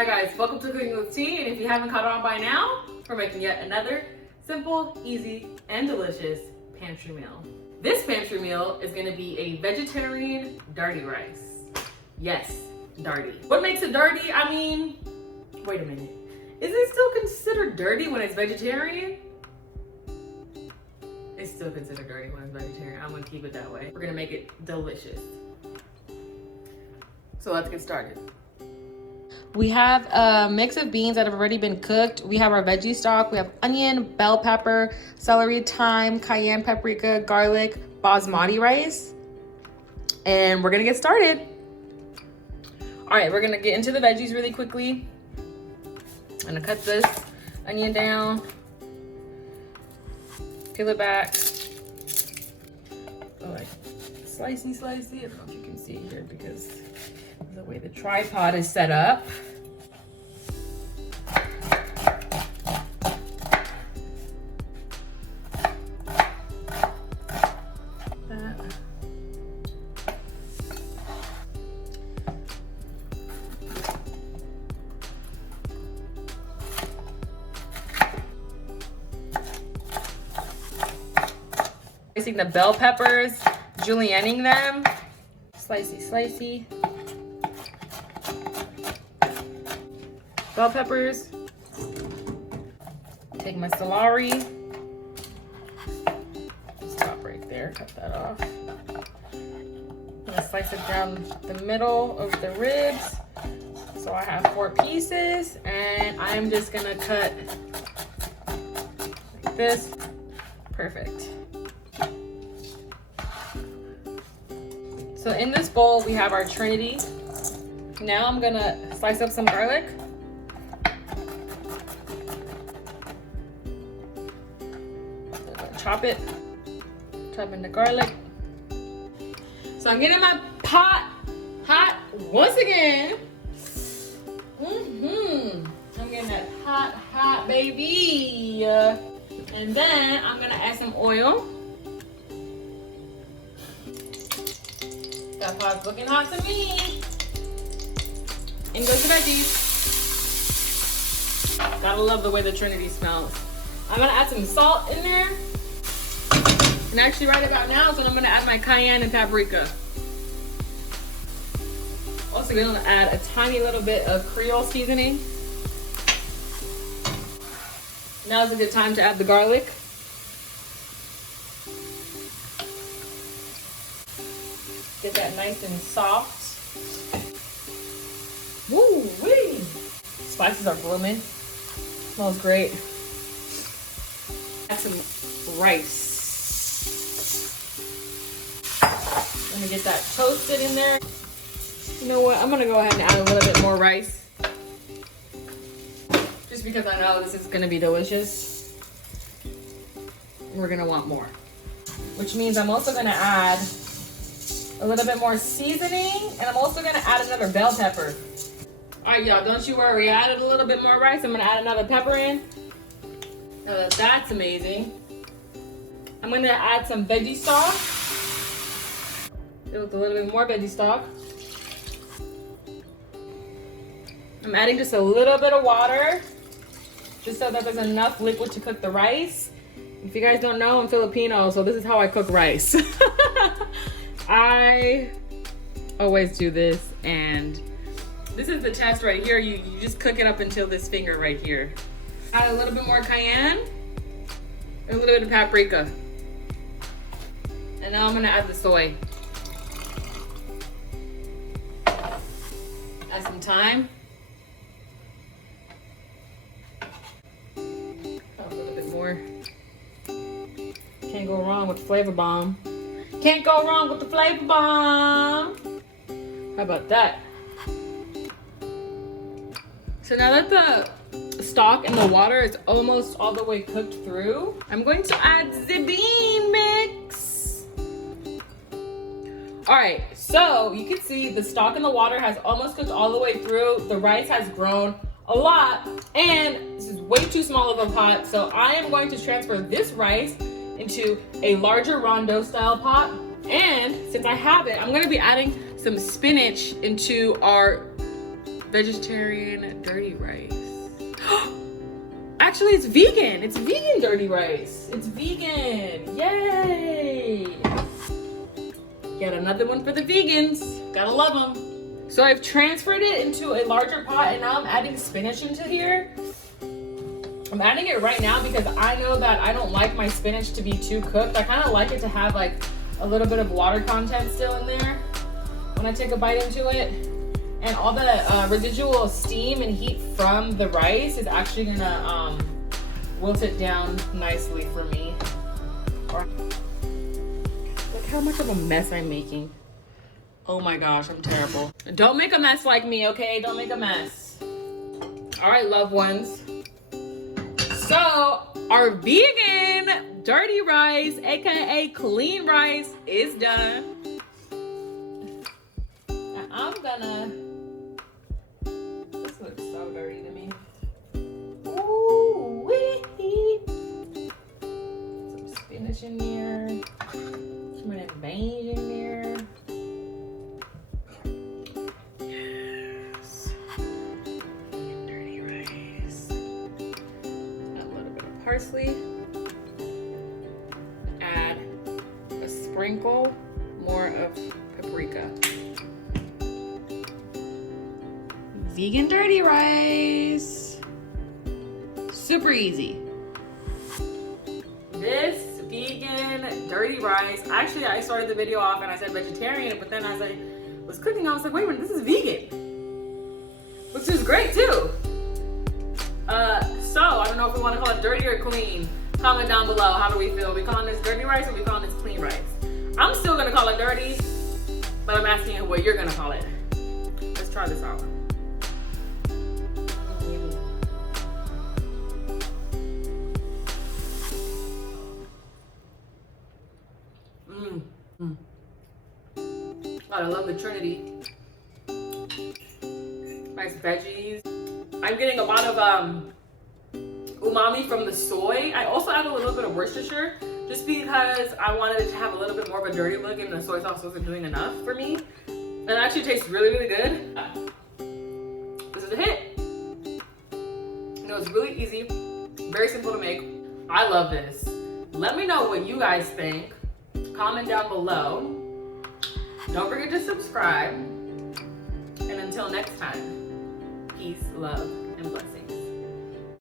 Hi guys, welcome to Cooking with Tea, and if you haven't caught on by now, we're making yet another simple, easy, and delicious pantry meal. This pantry meal is gonna be a vegetarian dirty rice. Yes, dirty. What makes it dirty? I mean, wait a minute. Is it still considered dirty when it's vegetarian? It's still considered dirty when it's vegetarian. I'm gonna keep it that way. We're gonna make it delicious. So let's get started. We have a mix of beans that have already been cooked. We have our veggie stock. We have onion, bell pepper, celery, thyme, cayenne, paprika, garlic, basmati rice. And we're gonna get started. All right, we're gonna get into the veggies really quickly. I'm gonna cut this onion down, peel it back. Oh, like slicey. I don't know if you can see here because the way the tripod is set up. Slicing the bell peppers, julienning them. Slicey. Bell peppers. Take my celery. Stop right there, cut that off. I'm gonna slice it down the middle of the ribs. So I have 4 pieces, and I'm just gonna cut like this. Perfect. So in this bowl, we have our trinity. Now I'm gonna slice up some garlic. Chop in the garlic. So I'm getting my pot hot once again. I'm getting that hot baby. And then I'm gonna add some oil. That pot's looking hot to me. In goes the veggies. Gotta love the way the trinity smells. I'm gonna add some salt in there. And actually right about now is when I'm gonna add my cayenne and paprika. Also gonna add a tiny little bit of Creole seasoning. Now is a good time to add the garlic. Get that nice and soft. Woo-wee! Spices are blooming. Smells great. Add some rice. Let me get that toasted in there. You know what? I'm gonna go ahead and add a little bit more rice. Just because I know this is gonna be delicious. We're gonna want more. Which means I'm also gonna add a little bit more seasoning, and I'm also gonna add another bell pepper. All right, y'all, don't you worry. I added a little bit more rice. I'm gonna add another pepper in. Now that that's amazing, I'm gonna add some veggie stock. With a little bit more veggie stock. I'm adding just a little bit of water, just so that there's enough liquid to cook the rice. If you guys don't know, I'm Filipino, so this is how I cook rice. I always do this, and this is the test right here. You just cook it up until this finger right here. Add a little bit more cayenne, and a little bit of paprika. And now I'm gonna add the soy. Add some thyme. A little bit more. Can't go wrong with the flavor bomb. Can't go wrong with the flavor bomb. How about that? So now that the stock and the water is almost all the way cooked through, I'm going to add the bean mix. All right, so you can see the stock and the water has almost cooked all the way through. The rice has grown a lot, and this is way too small of a pot. So I am going to transfer this rice into a larger rondo style pot. And since I have it, I'm gonna be adding some spinach into our Vegetarian dirty rice. Actually, it's vegan. It's vegan dirty rice. It's vegan. Yay! Get another one for the vegans. Gotta love them. So I've transferred it into a larger pot, and now I'm adding spinach into here. I'm adding it right now because I know that I don't like my spinach to be too cooked. I kind of like it to have like a little bit of water content still in there when I take a bite into it. And all the residual steam and heat from the rice is actually gonna wilt it down nicely for me. Look how much of a mess I'm making. Oh my gosh, I'm terrible. Don't make a mess like me, okay? Don't make a mess. All right, loved ones. So our vegan dirty rice, AKA clean rice, is done. And I'm gonna, this looks so dirty to me. Ooh wee. Some spinach in there. Some of that beans in there. Yes. Vegan dirty rice. A little bit of parsley. Add a sprinkle more of paprika. Vegan dirty rice. Super easy. This vegan dirty rice, actually I started the video off and I said vegetarian, but then as I was cooking I was like, wait a minute, this is vegan, which is great too. So I don't know if we want to call it dirty or clean. Comment down below, how do we feel? Are we calling this dirty rice or are we calling this clean rice? I'm still gonna call it dirty, but I'm asking you what you're gonna call it. Let's try this out. God, I love the Trinity. Nice veggies. I'm getting a lot of umami from the soy. I also add a little bit of Worcestershire just because I wanted it to have a little bit more of a dirty look, and the soy sauce wasn't doing enough for me. And it actually tastes really, really good. This is a hit. You know, it's really easy, very simple to make. I love this. Let me know what you guys think. Comment down below. Don't forget to subscribe. And until next time, peace, love, and blessings.